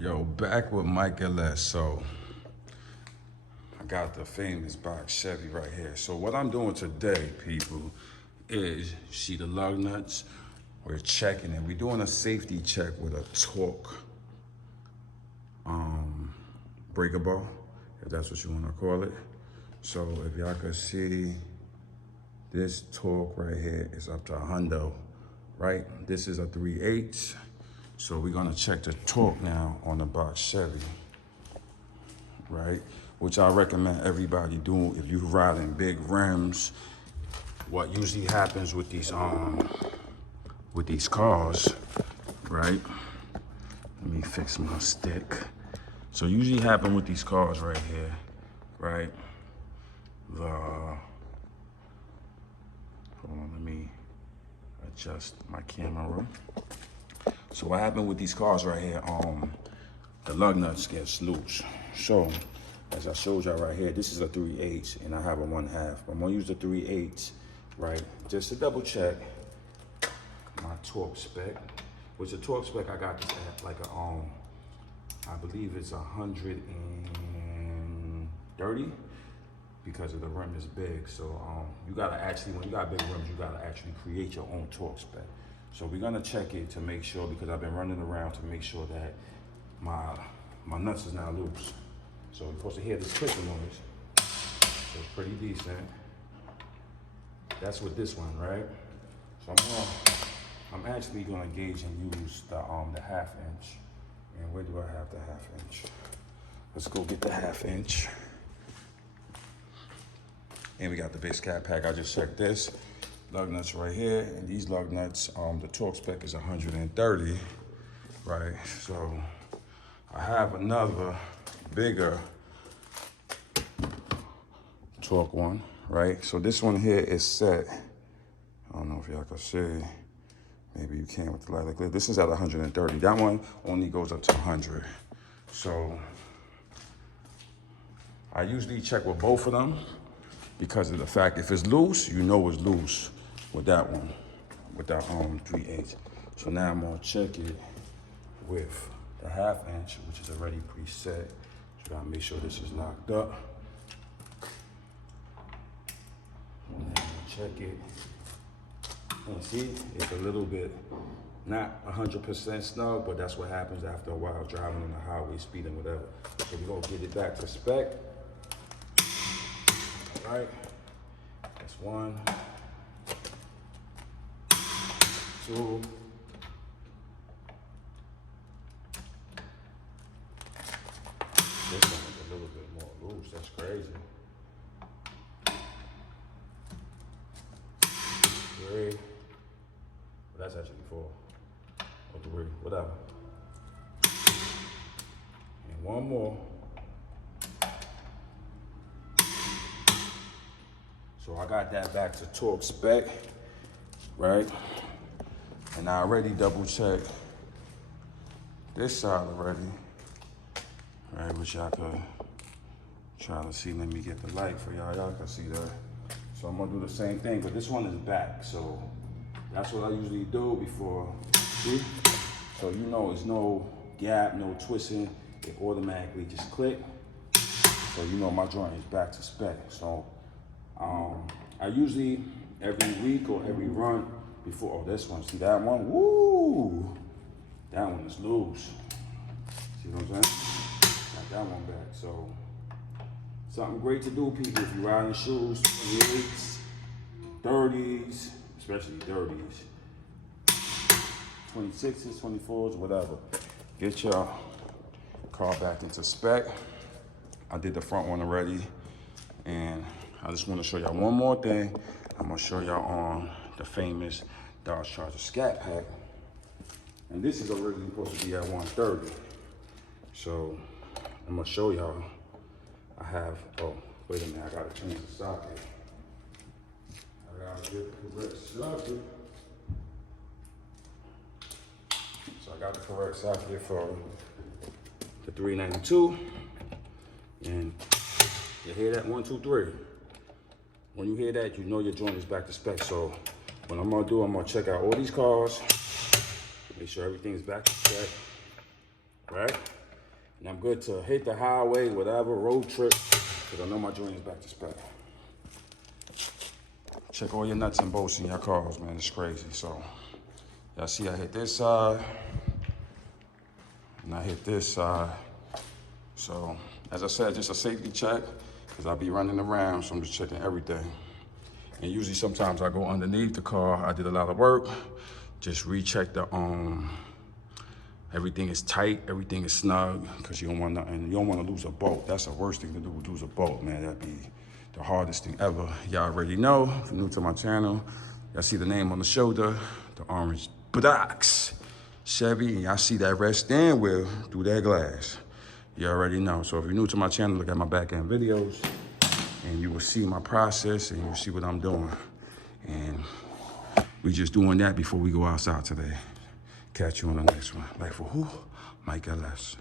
Yo, back with Myke LS. So I got the famous box Chevy right here. So what I'm doing today, people, is see the lug nuts. We're checking it. We're doing a safety check with a torque breakable, if that's what you want to call it. So if y'all could see, this torque right here is up to 100, right? This is a 3/8. So we're gonna check the torque now on the box Chevy, right? Which I recommend everybody do if you're riding big rims. What usually happens with these cars, right? Let me fix my stick. So usually happen with these cars right here, right? Hold on, let me adjust my camera. So what happened with these cars right here, the lug nuts gets loose. So, as I showed y'all right here, this is a 3/8 and I have a 1/2. I'm gonna use the 3/8, right? Just to double check my torque spec. Which the torque spec I got this at like a, I believe it's 130 because of the rim is big. So you gotta actually, when you got big rims, you gotta actually create your own torque spec. So we're gonna check it to make sure, because I've been running around to make sure that my nuts is not loose. So we're supposed to hear this clicking noise. So it's pretty decent. That's with this one, right? So I'm actually gonna gauge and use the 1/2 inch. And where do I have the 1/2 inch? Let's go get the 1/2 inch. And we got the base cap pack. I just checked this. Lug nuts right here, and these lug nuts, the torque spec is 130, right? So I have another bigger torque one, right? So this one here is set. I don't know if y'all can see. Maybe you can with the light like this. This is at 130. That one only goes up to 100. So I usually check with both of them because of the fact if it's loose, you know it's loose with that one, with that 3/8. So now I'm gonna check it with the 1/2 inch, which is already preset. So gotta make sure this is locked up. And then I'm gonna check it. And see, it's a little bit, not 100% snug, but that's what happens after a while driving on the highway, speeding, whatever. So we're gonna get it back to spec. All right, that's 1, 2. This one is a little bit more loose, that's crazy. 3. Well, that's actually 4 or 3, whatever. And one more. So I got that back to torque spec, right? And I already double checked this side already, right? Which y'all could try to see. Let me get the light for y'all. Y'all can see that. So I'm gonna do the same thing, but this one is back. So that's what I usually do before, see? So you know it's no gap, no twisting. It automatically just click. So you know my joint is back to spec. So I usually every week or every run before, oh, this one, see that one? Woo! That one is loose. See what I'm saying? Got that one back. So something great to do, people, if you're riding shoes, 28s, 30s, especially 30s, 26s, 24s, whatever. Get your car back into spec. I did the front one already, and I just want to show y'all one more thing. I'm gonna show y'all on the famous Dodge Charger Scat Pack. And this is originally supposed to be at 130. So I'm gonna show y'all. I have, oh, wait a minute, I gotta change the socket. I gotta get the correct socket. So I got the correct socket for the 392. And you hear that? 1, 2, 3. When you hear that, you know your joint is back to spec. So what I'm gonna do, I'm gonna check out all these cars, make sure everything's back to spec, right? And I'm good to hit the highway, whatever, road trip, because I know my joint is back to spec. Check all your nuts and bolts in your cars, man. It's crazy. So, y'all see I hit this side, and I hit this side. So, as I said, just a safety check, because I'll be running around, so I'm just checking everything. And usually sometimes I go underneath the car. I did a lot of work. Just recheck the, everything is tight, everything is snug, because you don't want nothing. You don't want to lose a bolt. That's the worst thing to do, lose a bolt, man. That'd be the hardest thing ever. Y'all already know, if you're new to my channel, y'all see the name on the shoulder, the orange box, Chevy, and y'all see that red steering wheel through that glass. You already know. So if you're new to my channel, look at my back end videos, and you will see my process, and you'll see what I'm doing. And we just doing that before we go outside today. Catch you on the next one. Like for who? Myke LS.